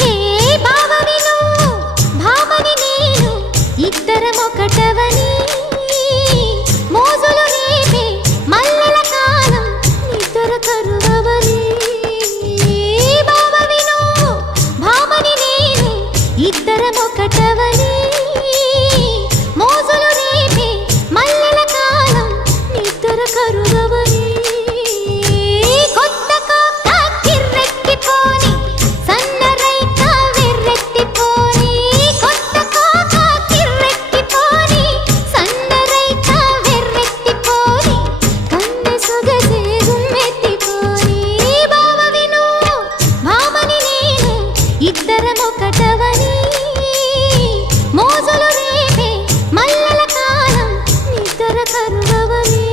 హే బావని నువ్వు భామని నేను ఇద్దరమొకటవని మోజులు రేపే మల్లెల కాలం నిద్ర కరువవని బావని నువ్వు భామని నేను ఇద్దరమొకటవని మోజులు రేపే మల్లెల కాలం నిద్ర కరువవని కొత్త కోక కిర్రెక్కిపోని సన్నరైక వెర్రెత్తిపోని కొత్త కోక కిర్రెక్కిపోని సన్నరైక వెర్రెత్తిపోని కన్నె సొగసే గుమ్మెత్తిపోని బావవి నువ్వు భామని నేను ఇద్దరమొకటవని మోజులు రేపే మల్లెల కాలం నిద్ర కరువవని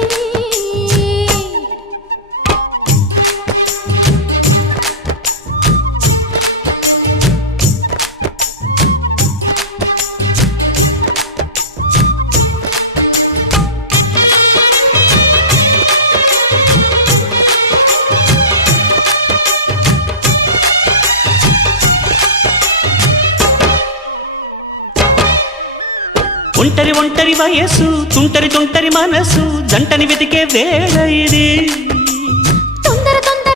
ఒంటరి ఒంటరి వయస్సు తుంటరి తుంటరి మనసు జంటని వెతికే వేళ ఇది